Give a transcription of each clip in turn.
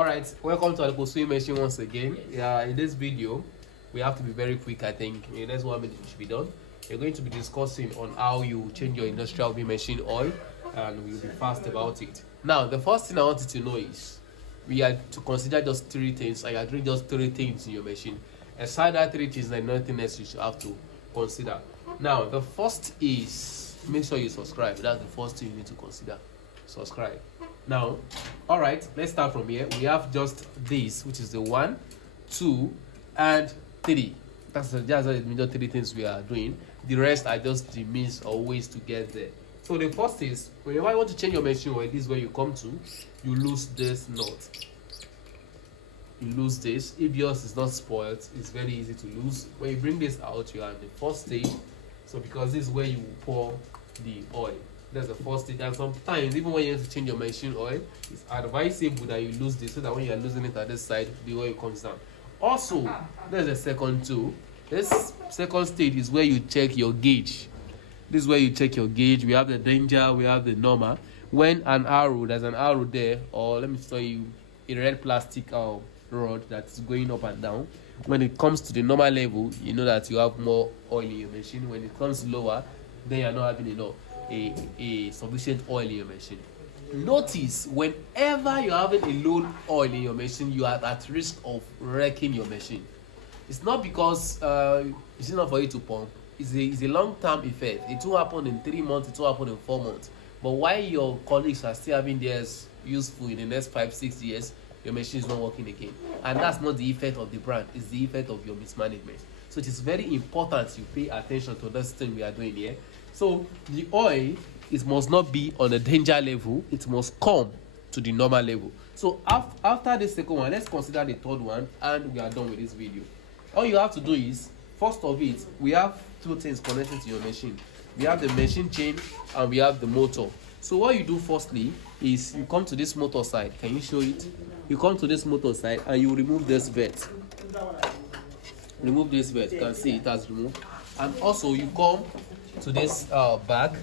Alright, welcome to Aliko Sewing Machine once again. Yeah, in this video, we have to be very quick, I think. In the next 1 minute, it should be done. We're going to be discussing on how you change your industrial weaving machine oil, and we'll be fast about it. Now, the first thing I want you to know is we are to consider just 3 things. I are doing just 3 things in your machine. Aside that 3 things, there's nothing else you should have to consider. Now, the first is make sure you subscribe. That's the first thing you need to consider. Subscribe. Now, all right, let's start from here. We have just this, which is the 1, 2 and 3. That's the major 3 things we are doing. The rest are just the means or ways to get there. So the first is, whenever you want to change your machine oil, this is where you come to. You lose this nut. You lose this. If yours is not spoiled, it's very easy to lose. When you bring this out, you are in the first stage. So because this is where you pour the oil. That's the first stage. And sometimes, even when you have to change your machine oil, it's advisable that you lose this so that when you are losing it at this side, the oil comes down. Also, there's a second tool. This second stage is where you check your gauge. This is where you check your gauge. We have the danger, we have the normal. When an arrow, there's an arrow there, or let me show you a red plastic rod that's going up and down. When it comes to the normal level, you know that you have more oil in your machine. When it comes lower, then you're not having enough. A sufficient oil in your machine. Notice whenever you're having a low oil in your machine, you are at risk of wrecking your machine. It's not because it's not for you to pump. It's a long-term effect. It will happen in 3 months, it will happen in 4 months. But while your colleagues are still having theirs useful in the next 5-6 years, your machine is not working again. And that's not the effect of the brand, it's the effect of your mismanagement. So it is very important you pay attention to this thing we are doing here. So the oil, it must not be on a danger level, it must come to the normal level. So after the second one, let's consider the third one, and we are done with this video. All you have to do is, first of it, we have 2 things connected to your machine. We have the machine chain and we have the motor. So what you do firstly is you come to this motor side. Can you show it? You come to this motor side and you remove this vent. Remove this vent. You can see it has removed. And also you come to this back.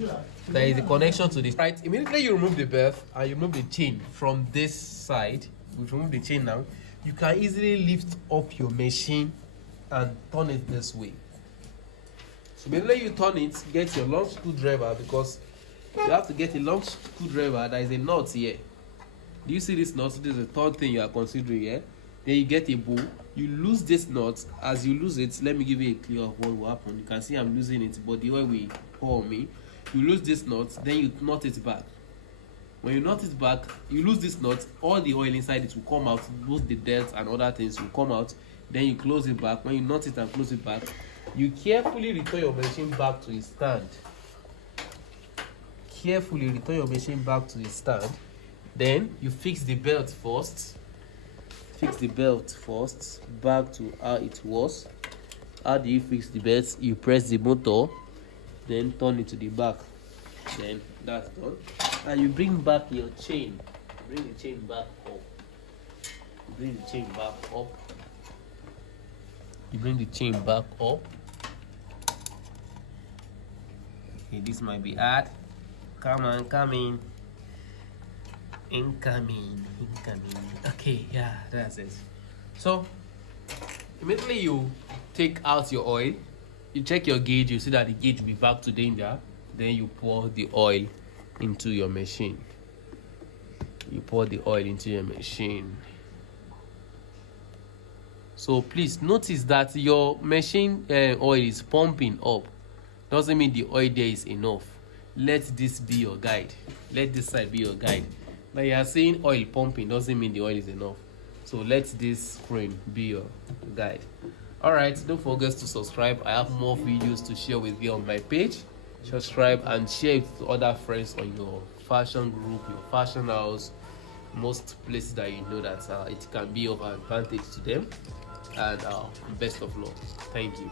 There is a connection to this. Right, immediately you remove the berth and you remove the chain from this side. We've removed the chain now. You can easily lift up your machine and turn it this way. So immediately you turn it, get your long screwdriver, because you have to get a long screwdriver. There is a nut here. Do you see this nut? This is the third thing you are considering here. Then you get a bow. You lose this nut. As you lose it, let me give you a clue of what will happen. You can see I'm losing it, but the oil will pour on me. You lose this nut, then you knot it back. When you knot it back, you lose this nut, all the oil inside it will come out, both the dirt and other things will come out. Then you close it back. When you knot it and close it back, you carefully return your machine back to its stand. Carefully return your machine back to its stand. Then you fix the belt first. Fix the belt first back to how it was. How do you fix the belt? You press the motor, then turn it to the back. Then that's done. And you bring back your chain. Bring the chain back up. Bring the chain back up. You bring the chain back up. Okay, this might be hard. Come on, come in. Incoming. Okay, yeah, that's it. So immediately you take out your oil, you check your gauge, you see that the gauge will be back to danger. Then you pour the oil into your machine. You pour the oil into your machine. So please notice that your machine oil is pumping up. Doesn't mean the oil there is enough. Let this be your guide. Let this side be your guide. Now you are saying oil pumping doesn't mean the oil is enough. So let this screen be your guide. Alright, don't forget to subscribe. I have more videos to share with you on my page. Subscribe and share it to other friends on your fashion group, your fashion house, most places that you know that it can be of advantage to them. And best of luck. Thank you.